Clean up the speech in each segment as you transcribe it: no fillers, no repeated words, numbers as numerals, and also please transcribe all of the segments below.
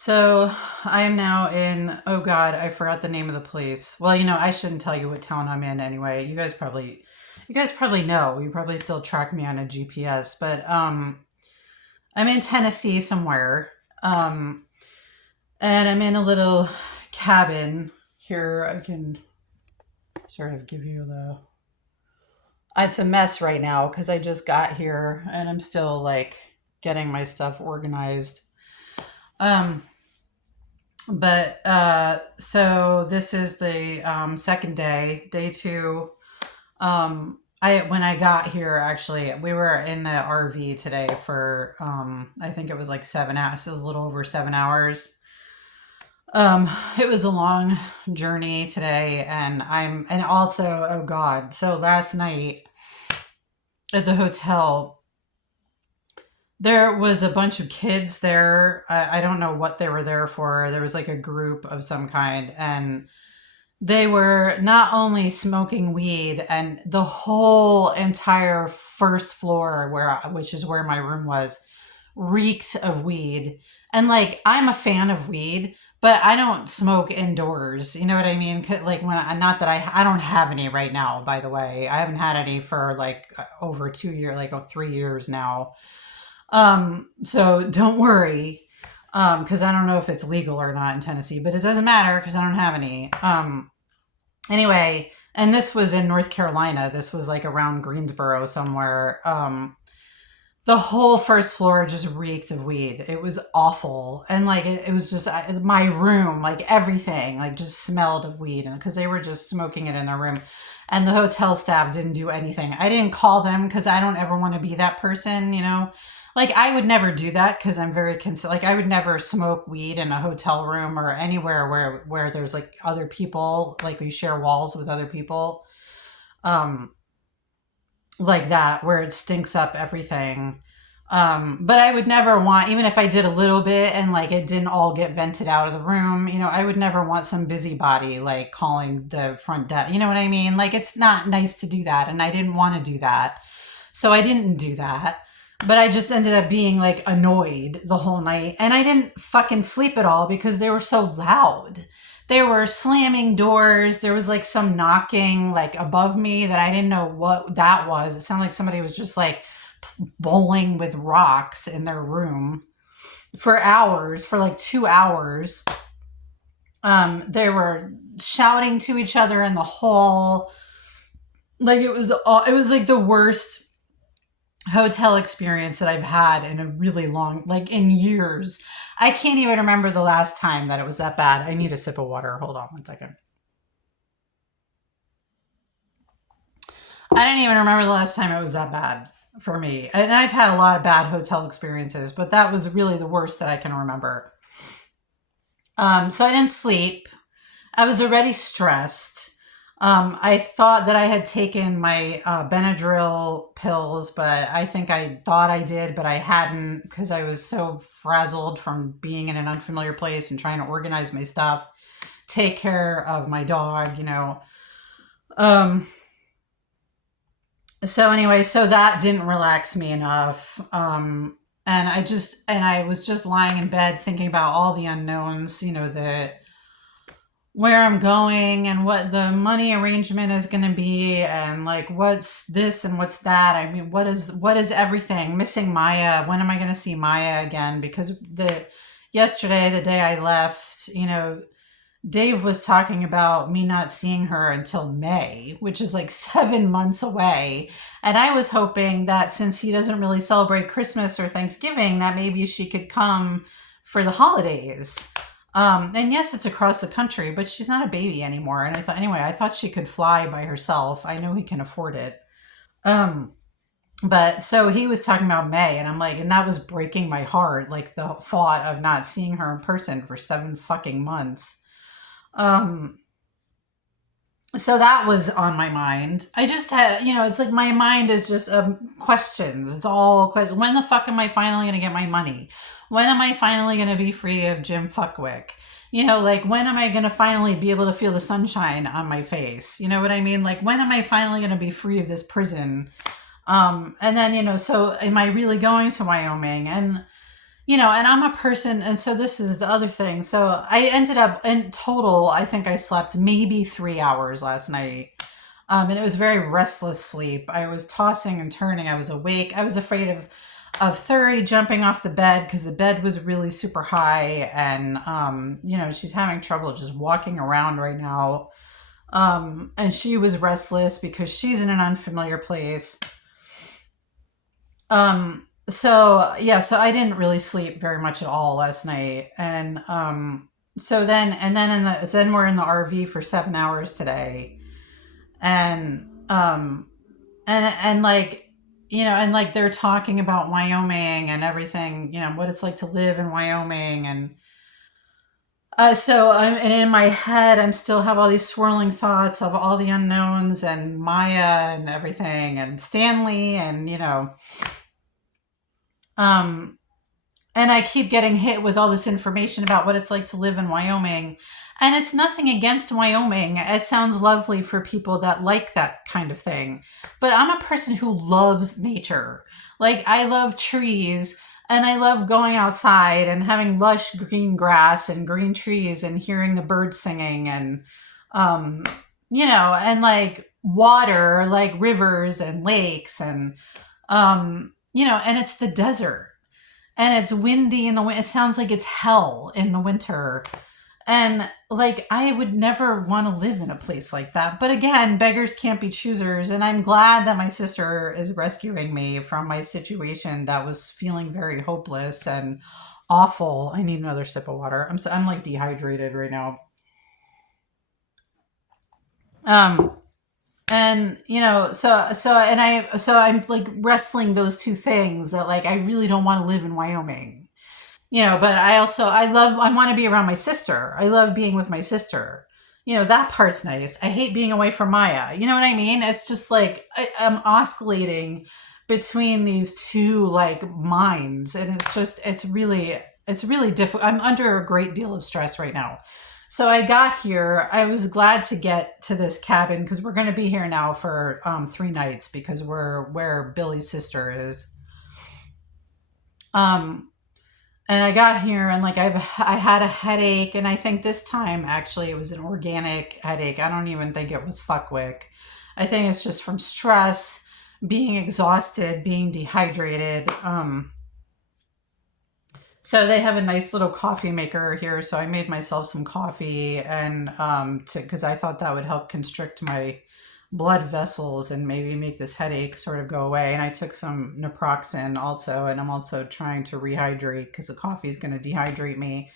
So I am now in, oh God, I forgot the name of the place. Well, I shouldn't tell you what town I'm in anyway. You guys probably know. You probably still track me on a GPS, but I'm in Tennessee somewhere. Um and I'm in a little cabin here. I can sort of give you the it's a mess right now because I just got here and I'm still like getting my stuff organized. Um But so this is the second day, day two. I when I got here, actually, we were in the RV today for I think it was like 7 hours. It was a little over 7 hours. It was a long journey today, and also, oh God, so last night at the hotel there was a bunch of kids there. I don't know what they were there for. There was like a group of some kind, and they were not only smoking weed, and the whole entire first floor, which is where my room was, reeked of weed. And like, I'm a fan of weed, but I don't smoke indoors. You know what I mean? Like, not that I don't have any right now, by the way. I haven't had any for like over 2 years, like 3 years now. So don't worry. Because I don't know if it's legal or not in Tennessee, but it doesn't matter because I don't have any. Anyway, and this was in North Carolina. This was like around Greensboro somewhere. The whole first floor just reeked of weed. It was awful. And like it was just my room, like everything, like just smelled of weed, and because they were just smoking it in their room. And the hotel staff didn't do anything. I didn't call them because I don't ever want to be that person. Like I would never do that because I'm very like I would never smoke weed in a hotel room or anywhere where there's like other people, like we share walls with other people. Um like that where it stinks up everything. But I would never want, even if I did a little bit and like it didn't all get vented out of the room, I would never want some busybody like calling the front desk. You know what I mean? Like it's not nice to do that, and I didn't want to do that. So I didn't do that. But I just ended up being like annoyed the whole night, and I didn't fucking sleep at all because they were so loud. They were slamming doors. There was like some knocking like above me that I didn't know what that was. It sounded like somebody was just like bowling with rocks in their room for hours, for like 2 hours. They were shouting to each other in the hall. Like it was like the worst hotel experience that I've had in a really long, like in years. I can't even remember the last time that it was that bad. I need a sip of water. Hold on one second. I didn't even remember the last time it was that bad for me. And I've had a lot of bad hotel experiences, but that was really the worst that I can remember. So I didn't sleep. I was already stressed. I thought that I had taken my Benadryl pills, but I think I thought I did, but I hadn't because I was so frazzled from being in an unfamiliar place and trying to organize my stuff, take care of my dog. Um, so anyway, so that didn't relax me enough. And I was just lying in bed thinking about all the unknowns, that where I'm going and what the money arrangement is going to be, and like what's this and what's that. I mean, what is everything? Missing Maya. When am I going to see Maya again? Because yesterday, the day I left, Dave was talking about me not seeing her until May, which is like 7 months away. And I was hoping that since he doesn't really celebrate Christmas or Thanksgiving, that maybe she could come for the holidays. And yes, it's across the country, but she's not a baby anymore. And I thought she could fly by herself. I know he can afford it. Um, but so he was talking about May, and I'm like, and that was breaking my heart, like the thought of not seeing her in person for 7 fucking months. Um, so that was on my mind. I just had, it's like my mind is just questions. It's all questions. When the fuck am I finally going to get my money? When am I finally going to be free of Jim Fuckwick? Like when am I going to finally be able to feel the sunshine on my face? You know what I mean? Like when am I finally going to be free of this prison? And then, so am I really going to Wyoming? And and I'm a person, and so this is the other thing. So I ended up in total, I think I slept maybe 3 hours last night. And it was very restless sleep. I was tossing and turning. I was awake. I was afraid of Thuri jumping off the bed because the bed was really super high, and she's having trouble just walking around right now. And she was restless because she's in an unfamiliar place. So I didn't really sleep very much at all last night, and then we're in the RV for 7 hours today, and and like and like they're talking about Wyoming and everything, what it's like to live in Wyoming, and and in my head I'm still have all these swirling thoughts of all the unknowns and Maya and everything and Stanley, and um and I keep getting hit with all this information about what it's like to live in Wyoming. And it's nothing against Wyoming. It sounds lovely for people that like that kind of thing. But I'm a person who loves nature. Like, I love trees, and I love going outside and having lush green grass and green trees and hearing the birds singing, and, um, and like water, like rivers and lakes, and it's the desert, and it's windy in the winter. It sounds like it's hell in the winter. And like, I would never want to live in a place like that. But again, beggars can't be choosers. And I'm glad that my sister is rescuing me from my situation that was feeling very hopeless and awful. I need another sip of water. I'm like dehydrated right now. Um, and I'm like wrestling those two things, that like I really don't want to live in Wyoming. But I want to be around my sister. I love being with my sister. That part's nice. I hate being away from Maya. You know what I mean? It's just like I'm oscillating between these two like minds, and it's really difficult. I'm under a great deal of stress right now. So I got here. I was glad to get to this cabin because we're going to be here now for 3 nights, because we're where Billy's sister is. Um, and I got here, and like I had a headache, and I think this time actually it was an organic headache. I don't even think it was fuckwick. I think it's just from stress, being exhausted, being dehydrated. So they have a nice little coffee maker here, so I made myself some coffee, and because I thought that would help constrict my blood vessels and maybe make this headache sort of go away. And I took some naproxen also, and I'm also trying to rehydrate because the coffee is going to dehydrate me.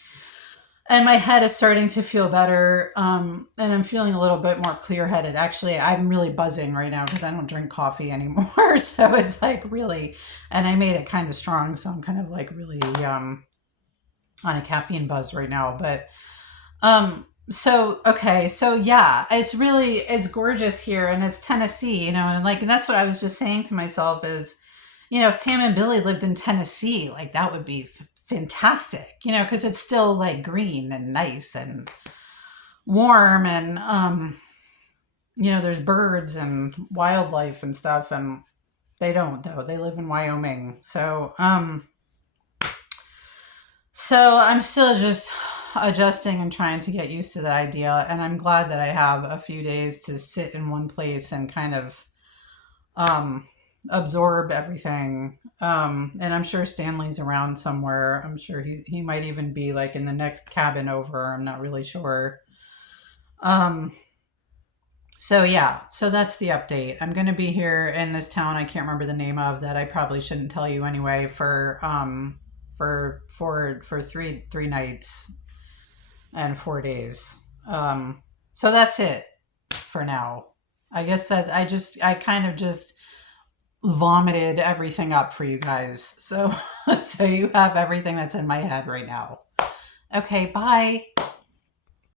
And my head is starting to feel better, and I'm feeling a little bit more clear headed. Actually, I'm really buzzing right now because I don't drink coffee anymore. So it's like really, and I made it kind of strong, so I'm kind of like really on a caffeine buzz right now. But so okay, so yeah, it's gorgeous here, and it's Tennessee, and like, and that's what I was just saying to myself is, if Pam and Billy lived in Tennessee, like that would be fantastic, because it's still like green and nice and warm, and there's birds and wildlife and stuff, and they don't, though. They live in Wyoming. So I'm still just adjusting and trying to get used to that idea, and I'm glad that I have a few days to sit in one place and kind of um absorb everything. And I'm sure Stanley's around somewhere. I'm sure he might even be like in the next cabin over. I'm not really sure. Um so yeah, so that's the update. I'm going to be here in this town I can't remember the name of, that I probably shouldn't tell you anyway, for three nights and 4 days. So that's it for now. I guess that I kind of just vomited everything up for you guys. So so you have everything that's in my head right now. Okay, bye.